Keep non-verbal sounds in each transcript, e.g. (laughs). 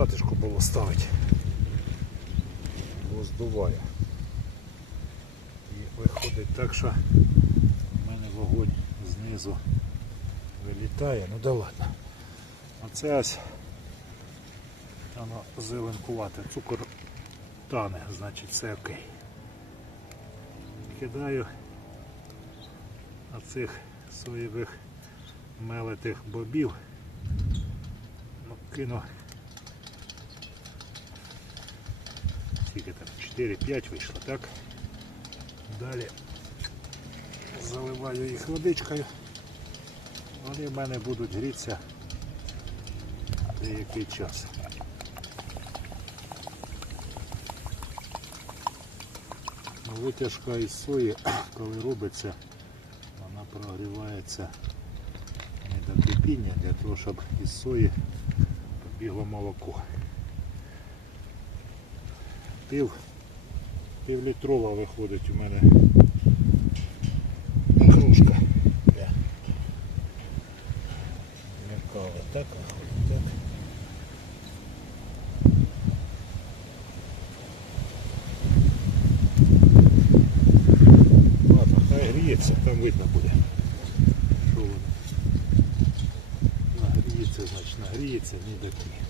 затишку було ставити. Бо здуває. І виходить так, що в мене вогонь знизу вилітає. Ну да ладно. Оце ось воно зеленкувате. Цукор тане, значить все окей. Кидаю оцих соєвих мелитих бобів. Ну, кину скільки там 4-5 вийшло, так? Далі заливаю їх водичкою. Вони в мене будуть грітися деякий час. Витяжка із сої, (clears throat) коли робиться, вона прогрівається не до кипіння, для того, щоб із сої побігло молоко. Пів, півлітрова виходить у мене кружка. Де? М'якава так виходить, так. Ладно, хай гріється, там видно буде. Що воно. Нагріється, значить нагріється, не доки.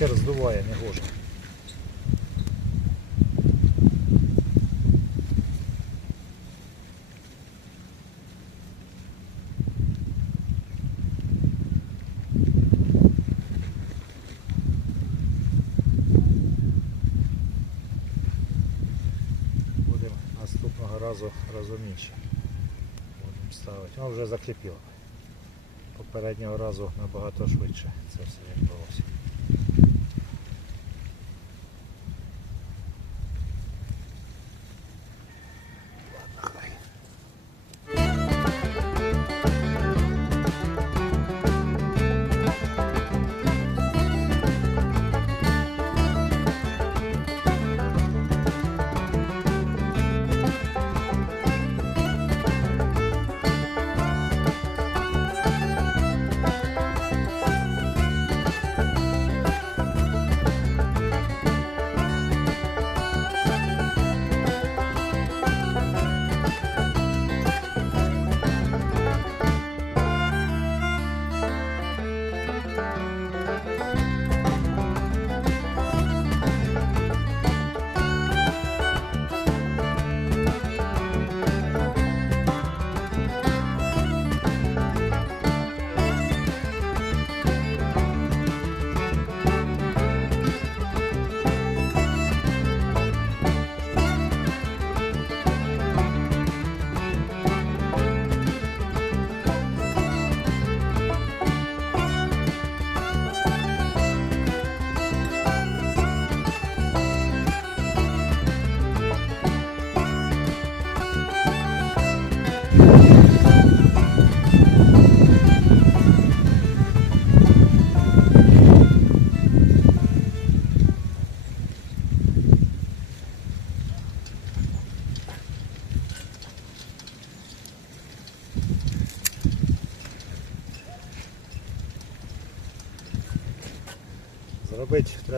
Вітер здуває, не гоже. Будемо наступного разу розумніше. Будемо ставити. Воно вже закріпило. Попереднього разу набагато швидше це все відбулося.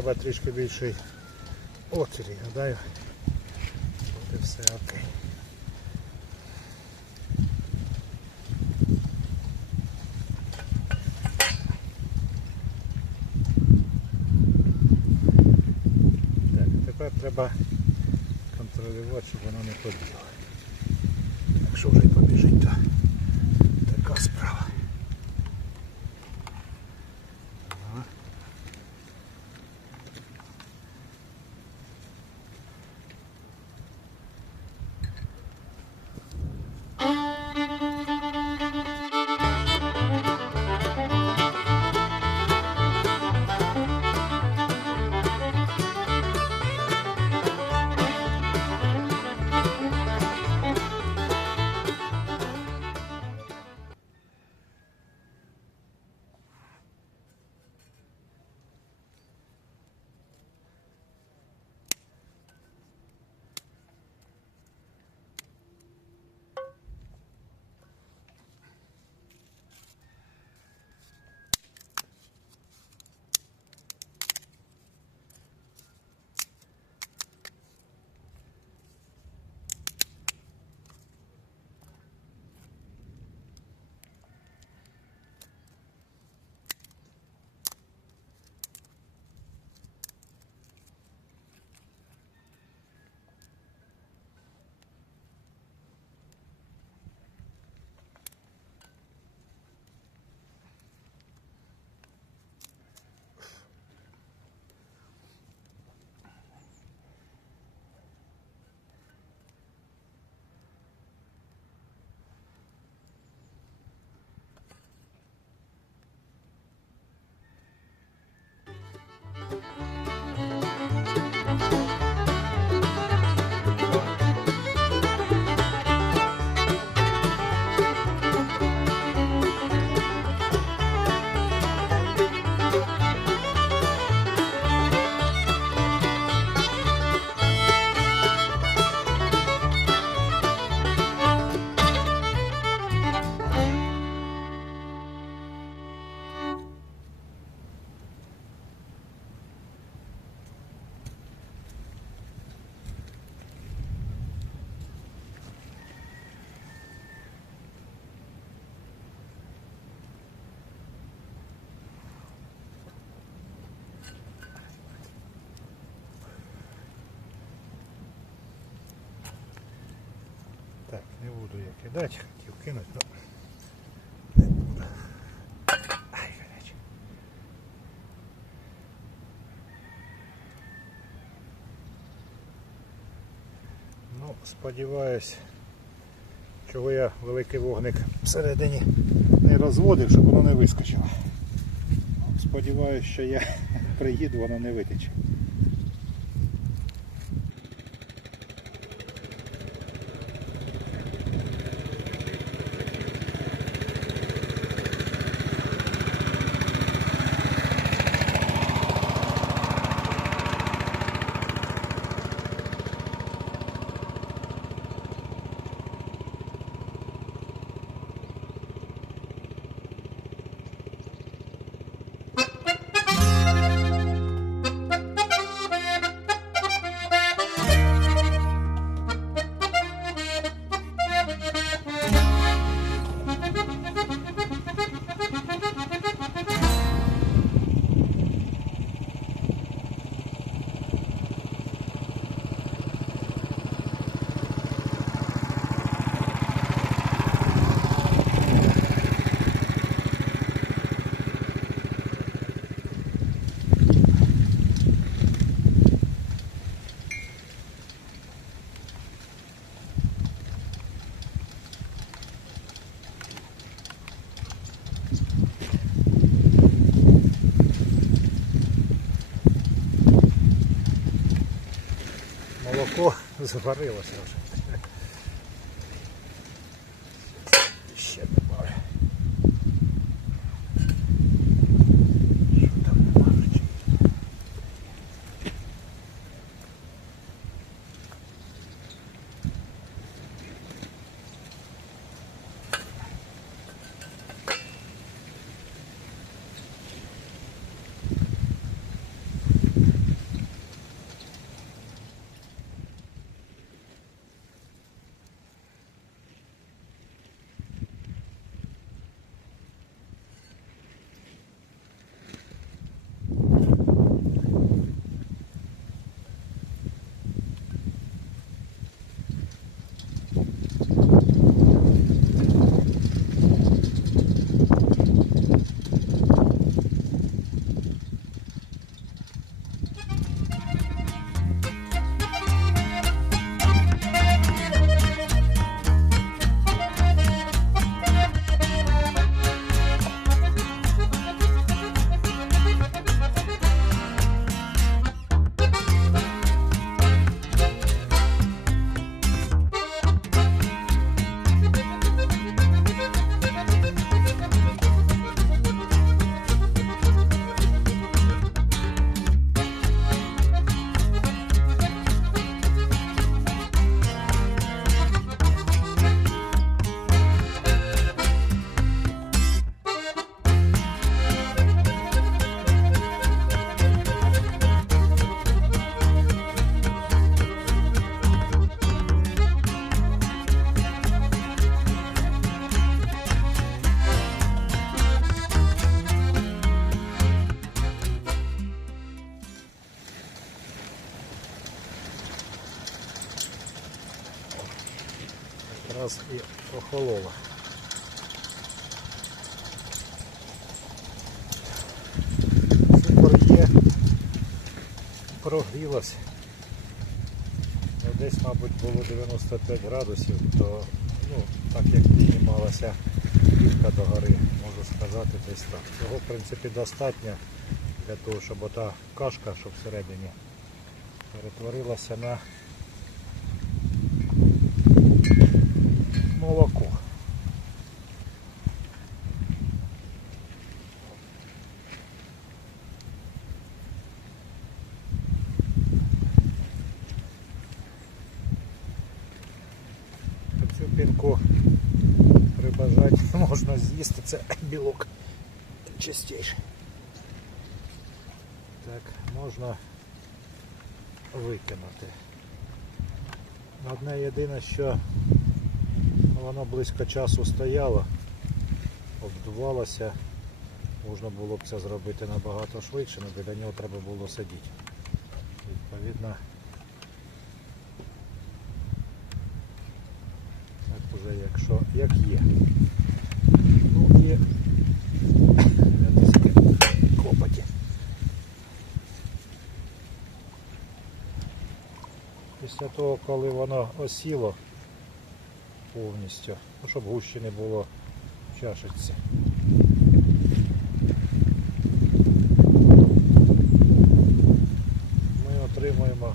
Треба трішки більший отвір, і гадаю. Буде все окей. Так, тепер треба контролювати, щоб воно не побігло. Якщо вже побіжить, то така справа. Не кидати, хотів кинути, але не буду. Ай, гаряче. Ну, сподіваюсь, чого я великий вогник всередині не розводив, щоб воно не вискочило. Сподіваюсь, що я (laughs) приїду, воно не витече. Молоко Раз і охолола. Цукор є, прогрілась. Ну, Десь, мабуть, було 95 градусів, то ну, так як піднімалася кілька до гори, можу сказати, десь так. Цього, в принципі, достатньо для того, щоб ота кашка, що всередині, перетворилася на молоко. Цю пінку при (laughs) можна з'їсти, це білок чистіший. Так, можна викинути. Одне єдине, що воно близько часу стояло, обдувалося, можна було б це зробити набагато швидше, але для нього треба було сидіти. Відповідно, так уже якщо як є. Ну і таке (coughs) клопоті. Після того, коли воно осіло повністю, ну, щоб гуще не було в чашечці. Ми отримуємо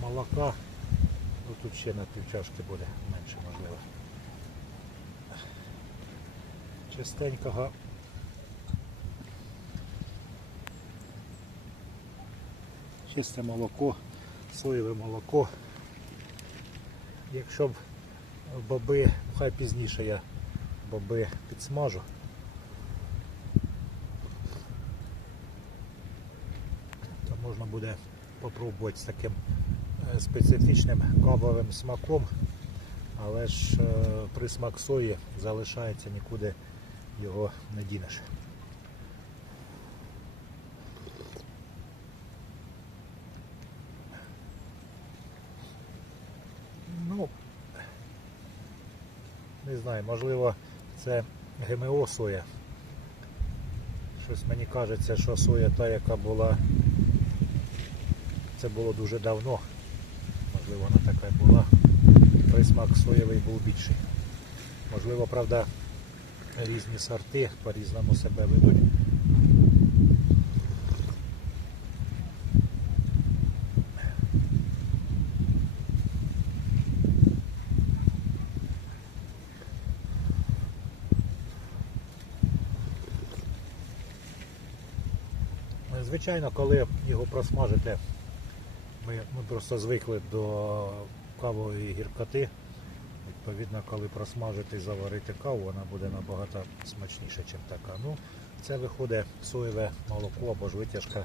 молока, ну тут ще на півчашки буде менше можливо. Чистенького чисте молоко, соєве молоко. Якщо б боби, хай пізніше я боби підсмажу. То можна буде попробувати з таким е, специфічним кавовим смаком, але ж е, присмак сої залишається, нікуди його не дінеш. Ну, не знаю, можливо, це ГМО соя. Щось мені кажеться, що соя та, яка була, це було дуже давно. Можливо, вона така була. Присмак соєвий був більший. Можливо, правда, різні сорти по-різному себе ведуть. Звичайно, коли його просмажите, ми, ми просто звикли до кавової гіркоти. Відповідно, коли просмажити і заварити каву, вона буде набагато смачніша, ніж така. Ну, це виходить соєве молоко або ж витяжка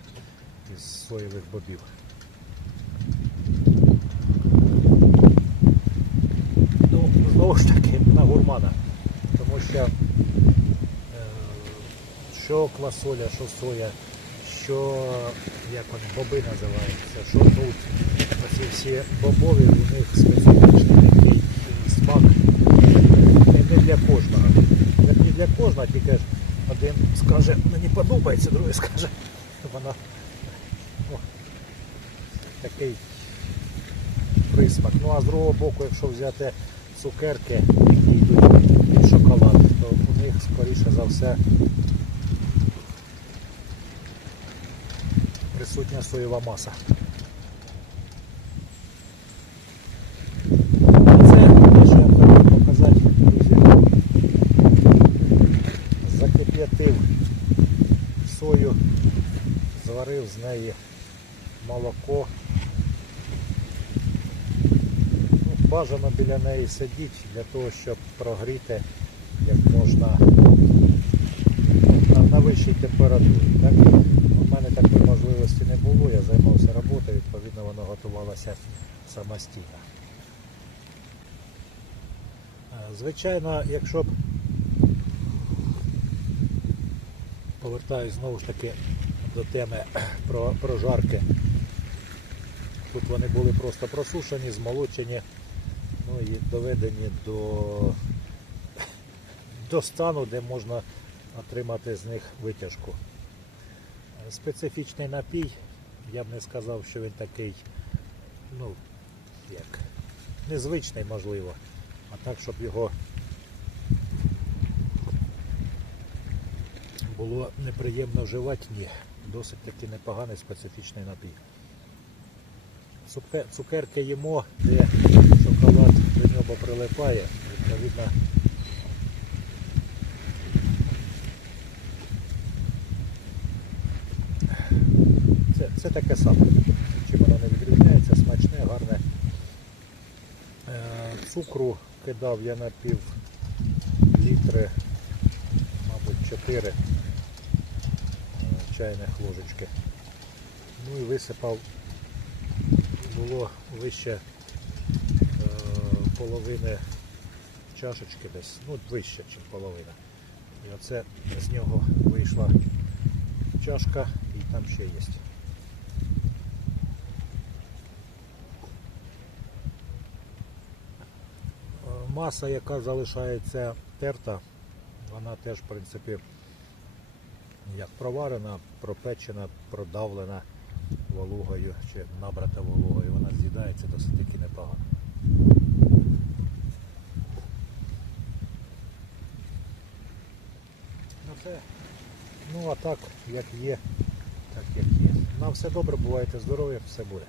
із соєвих бобів. Ну, знову ж таки, на гурмана. Тому що е, що квасоля, що соя, що як вони, боби називаються, що тут. Оці всі бобові, у них специфічний такий смак. Не, для кожного. Не для кожного, тільки ж один скаже, мені подобається, другий скаже, вона о, такий присмак. Ну а з другого боку, якщо взяти цукерки, які йдуть під шоколад, то у них скоріше за все присутня соєва маса. Це те, що я хотів показати, друзі. Закип'ятив сою, зварив з неї молоко. Ну, бажано біля неї сидіти для того, щоб прогріти як можна на, на вищій температурі. Так? У мене такої можливості не було, я займався роботою, відповідно воно готувалося самостійно. Е, Звичайно, якщо б повертаюсь знову ж таки до теми (clears throat) про, про жарки. Тут вони були просто просушені, змолочені. ну і доведені до, (clears throat) до стану, де можна отримати з них витяжку. Специфічний напій, я б не сказав, що він такий, ну, як, незвичний, можливо. А так, щоб його було неприємно вживати, ні. Досить таки непоганий специфічний напій. Цукерки їмо, де шоколад до нього прилипає, відповідно. Це, таке саме. Чим воно не відрізняється, смачне, гарне. Е, Цукру кидав я на пів літри, мабуть, 4 е, чайних ложечки. Ну і висипав, було вище е, половини чашечки десь, ну вище, ніж половина. І оце з нього вийшла чашка і там ще є. Е, Маса, яка залишається терта, вона теж, в принципі, як проварена, пропечена, продавлена вологою чи набрата вологою, вона з'їдається досить таки непогано. Ну, ну а так, як є, так як є. Нам все добре, бувайте здорові, все буде.